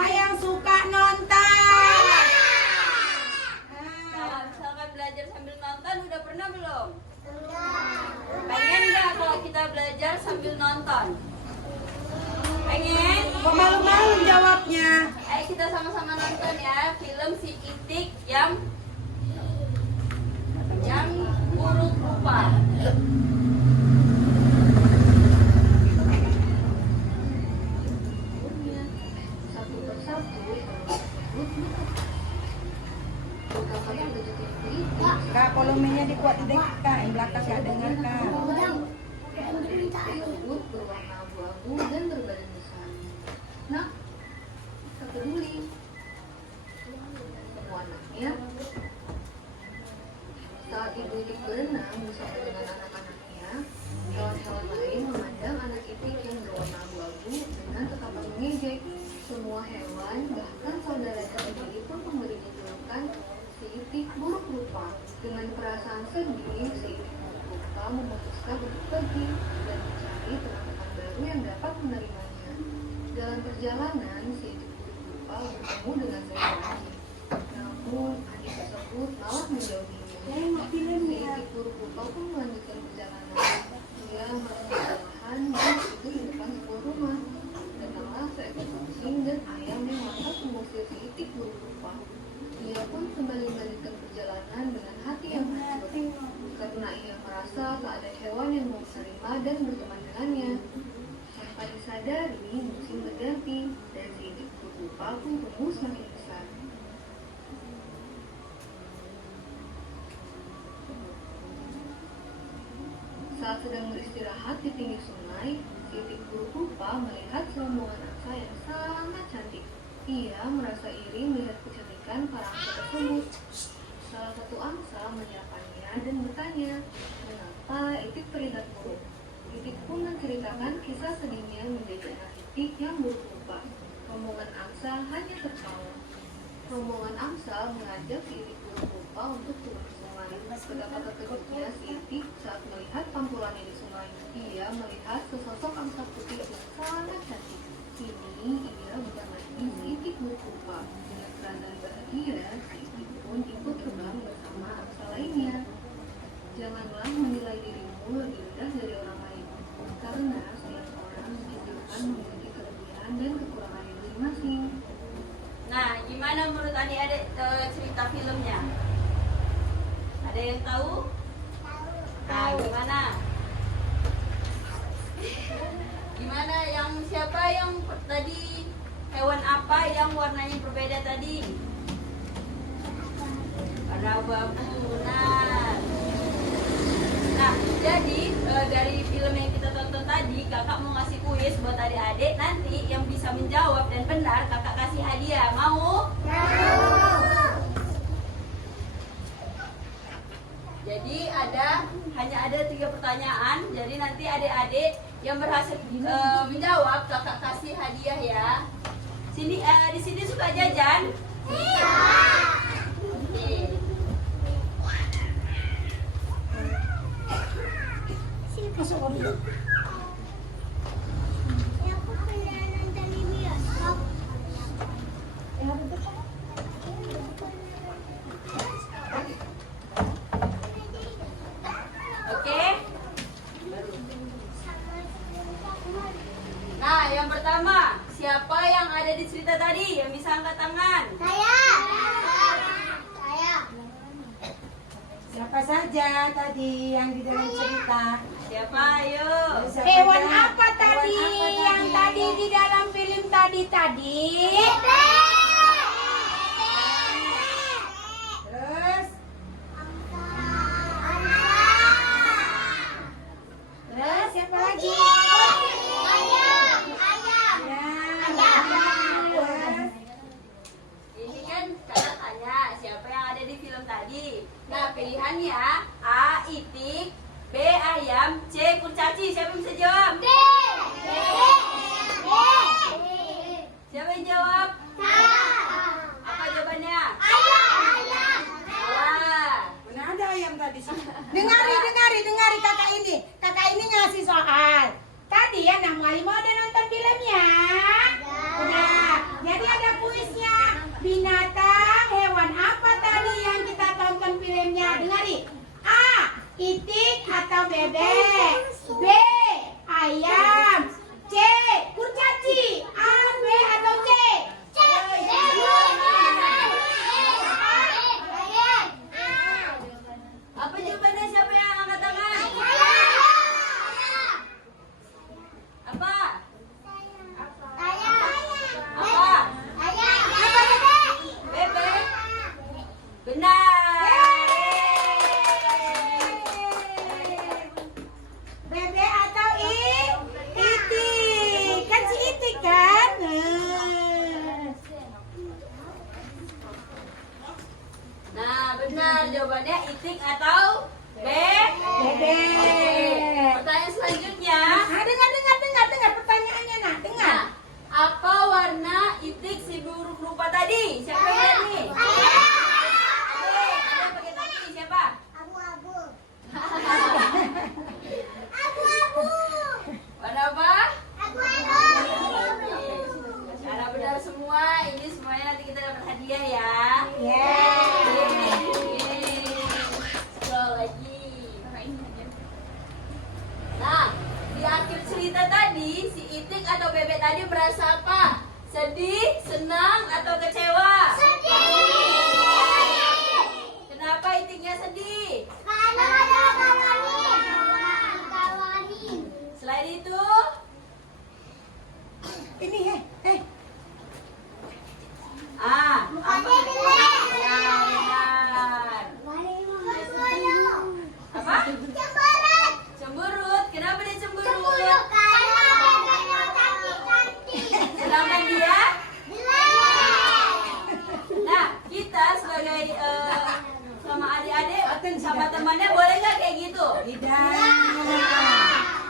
Siapa yang suka nonton? Kalau misalkan belajar sambil nonton, udah pernah belum? Pengen nggak kalau kita belajar sambil nonton? Pengen? Kok malu-malu jawabnya? Ayo kita sama-sama nonton ya film si Itik yang buruk rupa. Kak, volumenya dikuat dikit Kak, yang belakang nggak dengar Kak. Tersebut berwarna abu-abu dan berbadan besar. Nah, tak peduli. Semua anaknya. Saat ibu Itik berenang bersama dengan anak-anaknya, hewan-hewan lain memandang anak Itik yang berwarna abu-abu dengan tatapan mengejek. Semua hewan, bahkan saudaranya sendiri pun memberinya julukan si Itik buruk rupa. Dengan perasaan sedih, si Itik buruk rupa memutuskan untuk pergi dan mencari teman-teman baru yang dapat menerimanya. Dalam perjalanan, si Itik buruk rupa bertemu dengan seorang anjing. Namun, anjing tersebut malah menjauhinya. Si Itik buruk rupa pun melanjutkan perjalanan. Dia harus berjalan dan tidur di depan sebuah rumah. Datanglah seekor kucing dan ayam yang lantas mengusir si Itik buruk rupa. Dia pun kembali melanjutkan perjalanan dengan hati yang hancur karena ia merasa tak ada hewan yang mau menerima dan berteman dengannya. Tanpa disadari, musim berganti dan si Itik buruk rupa pun tumbuh semakin besar. Saat sedang beristirahat di pinggir sungai, si Itik buruk rupa melihat serombongan angsa yang sangat cantik. Ia merasa iri melihat kecantikan para angsa tersebut. Salah satu angsa menyapannya dan bertanya, "Mengapa Itik terlihat buruk?" Itik pun menceritakan kisah sedihnya menjadi anak Itik yang buruk rupa. Rombongan angsa hanya tertawa. Rombongan angsa mengajak si Itik buruk rupa untuk turun ke sungai. Betapa terkejutnya si Itik saat melihat tampilannya di sungai. Ia melihat sesosok angsa putih yang sangat cantik. Kini ia bukan lagi si Itik buruk rupa. Dengan perasaan bahagia, si Itik pun ikut terbang bersama angsa lainnya. Janganlah menilai dirimu lebih rendah dari orang lain, karena setiap orang diciptakan memiliki kelebihan dan kekurangannya masing-masing. Nah, gimana menurut adik-adik cerita filmnya? Ada yang tahu? Nah, gimana? Gimana yang siapa yang tadi hewan apa yang warnanya berbeda tadi? Warna abu-abu. Nah, jadi dari film yang kita tonton tadi, kakak mau ngasih kuis buat adik-adik. Nanti yang bisa menjawab dan benar, kakak kasih hadiah. Mau? Jadi hanya ada 3 pertanyaan. Jadi nanti adik-adik yang berhasil menjawab, kakak kasih hadiah ya. Di sini suka jajan? Iya. Masuk dulu. Oke. Nah, yang pertama, siapa yang ada di cerita tadi yang bisa angkat tangan? Siapa saja tadi yang di dalam cerita? Siapa? Ayo. Hewan apa tadi yang tadi di dalam film tadi? Terus? Terus siapa lagi? Ini kan kakak tanya siapa yang ada di film tadi. Nah, pilihannya A. Itik, B. Ayam, C. Kurcaci. Siapa yang bisa jawab? Siapa yang jawab? Apa jawabannya? Salah. Mana ada ayam tadi sih? Dengari kakak ini. Kakak ini ngasih soal. Tadi ya Namwali mau ada nonton filmnya? Udah. Jadi ada benar. Jawabannya itik atau bebek. Bebek. Pertanyaan selanjutnya. Dengar pertanyaannya nak, dengar. Nah, apa warna itik si burung rupa tadi? Siapa yang lihat nih? Ada yang pakai topi, siapa? Abu-abu. Warna apa? Abu-abu. Cara benar semua. Ini semuanya nanti kita dapat hadiah ya. Yeah. Scroll lagi. Nah, di akhir cerita tadi si itik atau bebek tadi merasa apa? Sedih, senang, atau kecewa? Kenapa itiknya sedih? Selain itu, Ini apa? Ya, benar. Apa? Cemberut. Kenapa dia cemberut? Sedangkan dia? Nah, kita sebagai sama adik-adik sama temannya boleh nggak kayak gitu? tidak.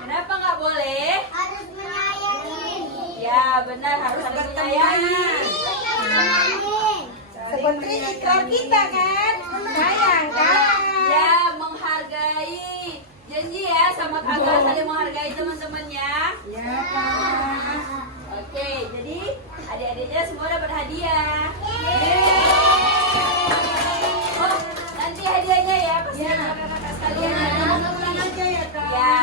Kenapa nggak boleh? Harus menyayangi. Ya benar, harus saling menyayangi. Seperti ikrar kita kan, sayang kan. Ya, menghargai. Janji ya sama kakak saling menghargai teman-temannya. Ya kan. Oke, jadi adik-adiknya semua dapat hadiah. Oh, nanti hadiahnya ya pasti Ya. kakak-kakak sekalian ya. Pulang aja ya kak. Ya.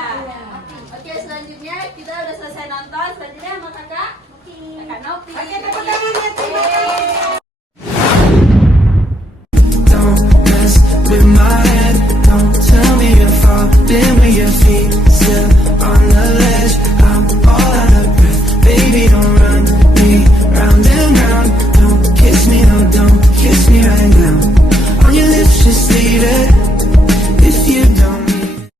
Oke, selanjutnya kita udah selesai nonton. Selanjutnya sama kakak. Kakak Nopi. Oke, tepuk tangan